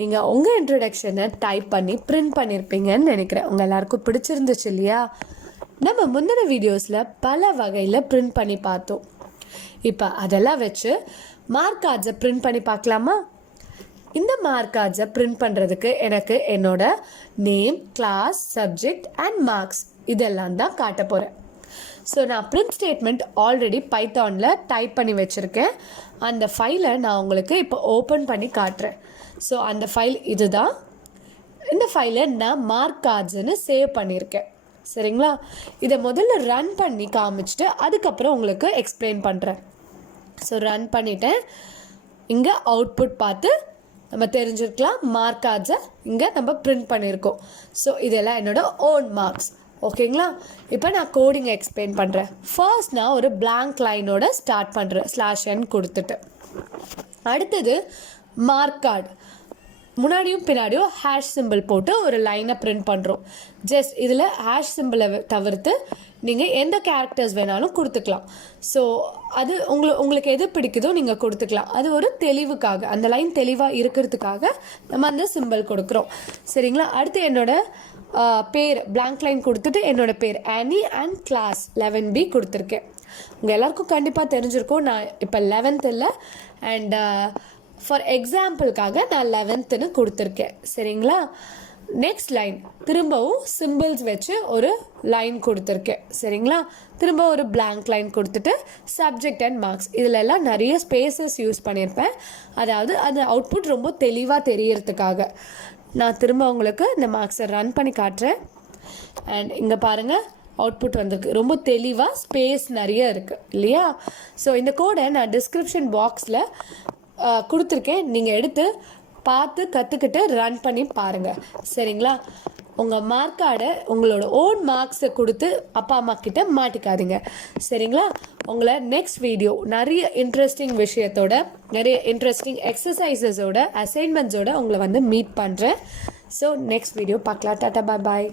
நீங்கள் உங்கள் இன்ட்ரடக்ஷனை டைப் பண்ணி பிரிண்ட் பண்ணியிருப்பீங்கன்னு நினைக்கிறேன். உங்கள் எல்லாருக்கும் பிடிச்சிருந்துச்சு இல்லையா? நம்ம முந்தின வீடியோஸில் பல வகையில் பிரிண்ட் பண்ணி பார்த்தோம். இப்போ அதெல்லாம் வச்சு மார்க் கார்ட்ஸை பிரிண்ட் பண்ணி பார்க்கலாமா? இந்த மார்க் கார்ட்ஸை பிரிண்ட் பண்ணுறதுக்கு எனக்கு என்னோட name, class, subject and marks இதெல்லாம் தான் காட்ட போகிறேன். ஸோ நான் பிரிண்ட் ஸ்டேட்மெண்ட் ஆல்ரெடி பைத்தானில் டைப் பண்ணி வச்சுருக்கேன். அந்த ஃபைலை நான் உங்களுக்கு இப்போ ஓப்பன் பண்ணி காட்டுறேன். ஸோ அந்த ஃபைல் இது தான். இந்த ஃபைலை நான் மார்க் கார்ட்ஸ்ன்னு சேவ் பண்ணியிருக்கேன். சரிங்களா? இதை முதல்ல ரன் பண்ணி காமிச்சிட்டு அதுக்கப்புறம் உங்களுக்கு எக்ஸ்பிளைன் பண்ணுறேன். ஸோ ரன் பண்ணிவிட்டேன். இங்கே அவுட்புட் பார்த்து நம்ம தெரிஞ்சிருக்கலாம் மார்க் கார்ட்ஸை இங்கே நம்ம பிரிண்ட் பண்ணியிருக்கோம். ஸோ இதெல்லாம் என்னோடய ஓன் மார்க்ஸ். ஓகேங்களா? இப்போ நான் கோடிங் எக்ஸ்பிளைன் பண்ணுறேன். ஃபர்ஸ்ட் நான் ஒரு blank லைனோட ஸ்டார்ட் பண்ணுறேன் /n கொடுத்துட்டு. அடுத்தது மார்க் கார்டு முன்னாடியும் பின்னாடியும் ஹேஷ் சிம்பிள் போட்டு ஒரு லைனை பிரிண்ட் பண்ணுறோம். ஜஸ்ட் இதில் ஹேஷ் சிம்பிளை தவிர்த்து நீங்கள் எந்த கேரக்டர்ஸ் வேணாலும் கொடுத்துக்கலாம். ஸோ அது உங்களுக்கு எது பிடிக்குதோ நீங்கள் கொடுத்துக்கலாம். அது ஒரு தெளிவுக்காக, அந்த லைன் தெளிவாக இருக்கிறதுக்காக நம்ம அந்த சிம்பிள் கொடுக்குறோம். சரிங்களா? அடுத்து என்னோட பேர் blank லைன் கொடுத்துட்டு என்னோட பேர் ஆனி அண்ட் கிளாஸ் 11B கொடுத்துருக்கேன். உங்கள் எல்லாருக்கும் கண்டிப்பாக தெரிஞ்சிருக்கும். நான் இப்போ 11th இல்லை, அண்ட் ஃபார் எக்ஸாம்பிளுக்காக நான் 11th கொடுத்துருக்கேன். சரிங்களா? நெக்ஸ்ட் லைன் திரும்பவும் சிம்பிள்ஸ் வச்சு ஒரு லைன் கொடுத்துருக்கேன். சரிங்களா? திரும்ப ஒரு blank லைன் கொடுத்துட்டு சப்ஜெக்ட் அண்ட் மார்க்ஸ் இதிலெல்லாம் நிறைய ஸ்பேசஸ் யூஸ் பண்ணியிருப்பேன். அதாவது அந்த அவுட்புட் ரொம்ப தெளிவாக தெரியறதுக்காக. நான் திரும்ப உங்களுக்கு இந்த மார்க்ஸை ரன் பண்ணி காட்டுறேன். அண்ட் இங்கே பாருங்கள், அவுட்புட் வந்திருக்கு. ரொம்ப தெளிவாக ஸ்பேஸ் நிறைய இருக்குது இல்லையா? ஸோ இந்த கோடை நான் டிஸ்கிரிப்ஷன் பாக்ஸில் கொடுத்துருக்கேன். நீங்கள் எடுத்து பார்த்து கற்றுக்கிட்டு ரன் பண்ணி பாருங்கள். சரிங்களா? உங்கள் மார்க் கார்டை உங்களோட ஓன் மார்க்ஸை கொடுத்து அப்பா அம்மா கிட்ட மாட்டிக்காதீங்க. சரிங்களா? உங்களை நெக்ஸ்ட் வீடியோ நிறைய இன்ட்ரெஸ்டிங் விஷயத்தோட, நிறைய இன்ட்ரெஸ்டிங் எக்ஸசைசஸோட, அசைன்மெண்ட்ஸோட உங்களை வந்து மீட் பண்ணுறேன். ஸோ நெக்ஸ்ட் வீடியோ பார்க்கலாம். டாட்டா, பாய் பாய்.